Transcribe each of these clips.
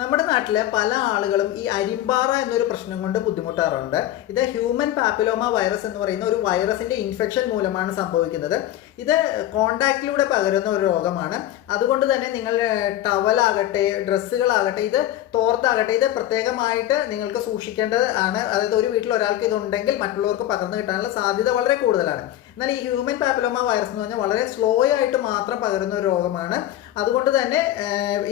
നമ്മുടെ നാട്ടിലെ പല ആളുകളും ഈ അരിമ്പാറ എന്നൊരു പ്രശ്നം കൊണ്ട് ബുദ്ധിമുട്ടാറുണ്ട്. ഇത് ഹ്യൂമൻ പാപ്പിലോമ വൈറസ് എന്ന് പറയുന്ന ഒരു വൈറസിന്റെ ഇൻഫെക്ഷൻ മൂലമാണ് സംഭവിക്കുന്നത്. ഇത് കോണ്ടാക്റ്റിലൂടെ പകരുന്ന ഒരു രോഗമാണ്. അതുകൊണ്ട് തന്നെ നിങ്ങൾ ടവലാകട്ടെ ഡ്രസ്സുകളാകട്ടെ ഇത് തോർത്താകട്ടെ ഇത് പ്രത്യേകമായിട്ട് നിങ്ങൾക്ക് സൂക്ഷിക്കേണ്ടത് ആണ്. അതായത് ഒരു വീട്ടിൽ ഒരാൾക്ക് ഇതുണ്ടെങ്കിൽ മറ്റുള്ളവർക്ക് പകർന്നു കിട്ടാനുള്ള സാധ്യത വളരെ കൂടുതലാണ്. എന്നാൽ ഈ ഹ്യൂമൻ പാപ്പിലോമ വൈറസ് എന്ന് പറഞ്ഞാൽ വളരെ സ്ലോ ആയിട്ട് മാത്രം പകരുന്ന ഒരു രോഗമാണ്. അതുകൊണ്ട് തന്നെ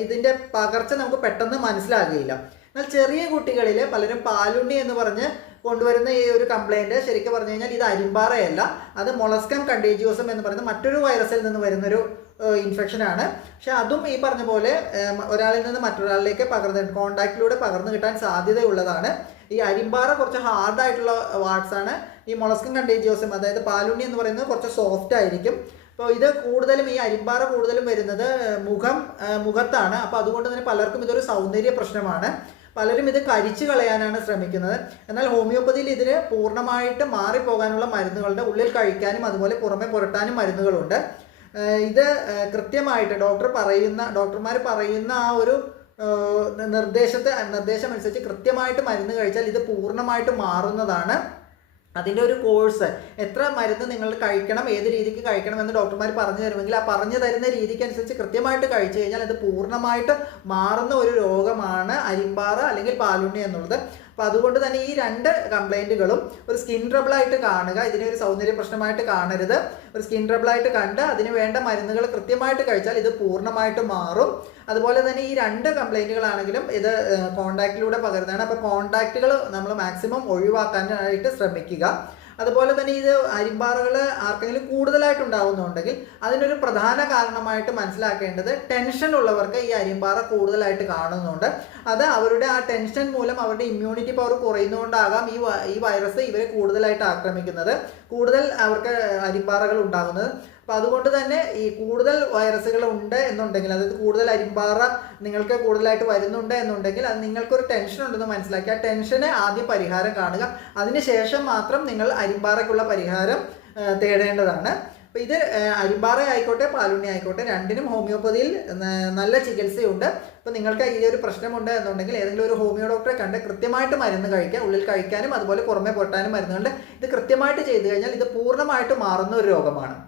ഇതിന്റെ പകർച്ച നമുക്ക് പെട്ടെന്ന് മനസ്സിലാകുകയില്ല. എന്നാൽ ചെറിയ കുട്ടികളിൽ പലരും പാലുണ്ണി എന്ന് പറഞ്ഞ് കൊണ്ടുവരുന്ന ഈ ഒരു കംപ്ലൈന്റ് ശരിക്കും പറഞ്ഞു കഴിഞ്ഞാൽ ഇത് അരിമ്പാറയല്ല. അത് മൊളസ്കം കണ്ടേജിയോസം എന്ന് പറയുന്ന മറ്റൊരു വൈറസിൽ നിന്ന് വരുന്നൊരു ഇൻഫെക്ഷനാണ് പക്ഷെ അതും ഈ പറഞ്ഞ പോലെ ഒരാളിൽ നിന്ന് മറ്റൊരാളിലേക്ക് പകർന്ന് കോണ്ടാക്റ്റിലൂടെ പകർന്നു കിട്ടാൻ സാധ്യതയുള്ളതാണ്. ഈ അരിമ്പാറ കുറച്ച് ഹാർഡായിട്ടുള്ള വാർഡ്സാണ് ഈ മൊളസ്കം കണ്ടേജിയോസം അതായത് പാലുണ്ണി എന്ന് പറയുന്നത് കുറച്ച് സോഫ്റ്റ് ആയിരിക്കും. അപ്പോൾ ഇത് കൂടുതലും ഈ അരിമ്പാറ കൂടുതലും വരുന്നത് മുഖം മുഖത്താണ്. അപ്പോൾ അതുകൊണ്ട് തന്നെ പലർക്കും ഇതൊരു സൗന്ദര്യ പ്രശ്നമാണ്. പലരും ഇത് കരിച്ചു കളയാനാണ് ശ്രമിക്കുന്നത്. എന്നാൽ ഹോമിയോപ്പതിയിൽ ഇതിന് പൂർണമായിട്ട് മാറിപ്പോകാനുള്ള മരുന്നുകളുടെ ഉള്ളിൽ കഴിക്കാനും അതുപോലെ പുറമെ പുരട്ടാനും മരുന്നുകളുണ്ട്. ഇത് കൃത്യമായിട്ട് ഡോക്ടർ പറയുന്ന ഡോക്ടർമാർ പറയുന്ന ആ ഒരു നിർദ്ദേശത്തെ നിർദ്ദേശമനുസരിച്ച് കൃത്യമായിട്ട് മരുന്ന് കഴിച്ചാൽ ഇത് പൂർണമായിട്ട് മാറുന്നതാണ്. അതിന്റെ ഒരു കോഴ്സ് എത്ര മരുന്ന് നിങ്ങൾ കഴിക്കണം ഏത് രീതിക്ക് കഴിക്കണം എന്ന് ഡോക്ടർമാർ പറഞ്ഞു തരുമെങ്കിൽ ആ പറഞ്ഞു തരുന്ന രീതിക്ക് അനുസരിച്ച് കൃത്യമായിട്ട് കഴിച്ചു കഴിഞ്ഞാൽ അത് പൂർണമായിട്ട് മാറുന്ന ഒരു രോഗമാണ് അരിമ്പാറ അല്ലെങ്കിൽ പാലുണ്ണി എന്നുള്ളത്. അപ്പോൾ അതുകൊണ്ട് തന്നെ ഈ രണ്ട് കംപ്ലൈന്റുകളും ഒരു സ്കിൻ ട്രബിളായിട്ട് കാണുക ഇതിനെ ഒരു സൗന്ദര്യ പ്രശ്നമായിട്ട് കാണരുത്. ഒരു സ്കിൻ ട്രബിളായിട്ട് കണ്ട് അതിന് വേണ്ട മരുന്നുകൾ കൃത്യമായിട്ട് കഴിച്ചാൽ ഇത് പൂർണമായിട്ട് മാറും. അതുപോലെ തന്നെ ഈ രണ്ട് കംപ്ലൈന്റുകളാണെങ്കിലും ഇത് കോണ്ടാക്റ്റിലൂടെ പകരുന്നതാണ്. അപ്പോൾ കോണ്ടാക്റ്റുകൾ നമ്മൾ മാക്സിമം ഒഴിവാക്കാനായിട്ട് ശ്രമിക്കുക. അതുപോലെ തന്നെ ഇത് അരിമ്പാറകൾ ആർക്കെങ്കിലും കൂടുതലായിട്ട് ഉണ്ടാകുന്നുണ്ടെങ്കിൽ അതിനൊരു പ്രധാന കാരണമായിട്ട് മനസ്സിലാക്കേണ്ടത് ടെൻഷൻ ഉള്ളവർക്ക് ഈ അരിമ്പാറ കൂടുതലായിട്ട് കാണുന്നുണ്ട്. അത് അവരുടെ ആ ടെൻഷൻ മൂലം അവരുടെ ഇമ്മ്യൂണിറ്റി പവർ കുറയുന്നതുകൊണ്ടാകാം ഈ ഈ വൈറസ് ഇവരെ കൂടുതലായിട്ട് ആക്രമിക്കുന്നത്. കൂടുതൽ അവർക്ക് അരിമ്പാറകൾ ഉണ്ടാകുന്നത്. അപ്പോൾ അതുകൊണ്ട് തന്നെ ഈ കൂടുതൽ വൈറസുകൾ ഉണ്ട് എന്നുണ്ടെങ്കിൽ അതായത് കൂടുതൽ അരിമ്പാറ നിങ്ങൾക്ക് കൂടുതലായിട്ട് വരുന്നുണ്ട് എന്നുണ്ടെങ്കിൽ അത് നിങ്ങൾക്കൊരു ടെൻഷൻ ഉണ്ടെന്ന് മനസ്സിലാക്കി. ആ ടെൻഷന് ആദ്യം പരിഹാരം കാണുക. അതിനുശേഷം മാത്രം നിങ്ങൾ അരിമ്പാറയ്ക്കുള്ള പരിഹാരം തേടേണ്ടതാണ്. അപ്പോൾ ഇത് അരിമ്പാറ ആയിക്കോട്ടെ പാലുണ്ണി ആയിക്കോട്ടെ രണ്ടിനും ഹോമിയോപ്പതിയിൽ നല്ല ചികിത്സയുണ്ട്. അപ്പോൾ നിങ്ങൾക്ക് ഈ ഒരു പ്രശ്നമുണ്ട് എന്നുണ്ടെങ്കിൽ ഏതെങ്കിലും ഒരു ഹോമിയോ ഡോക്ടറെ കണ്ട് കൃത്യമായിട്ട് മരുന്ന് കഴിക്കുക ഉള്ളിൽ കഴിക്കാനും അതുപോലെ പുറമെ പൊട്ടാനും മരുന്നുകൊണ്ട് ഇത് കൃത്യമായിട്ട് ചെയ്തു കഴിഞ്ഞാൽ ഇത് പൂർണമായിട്ട് മാറുന്ന ഒരു രോഗമാണ്.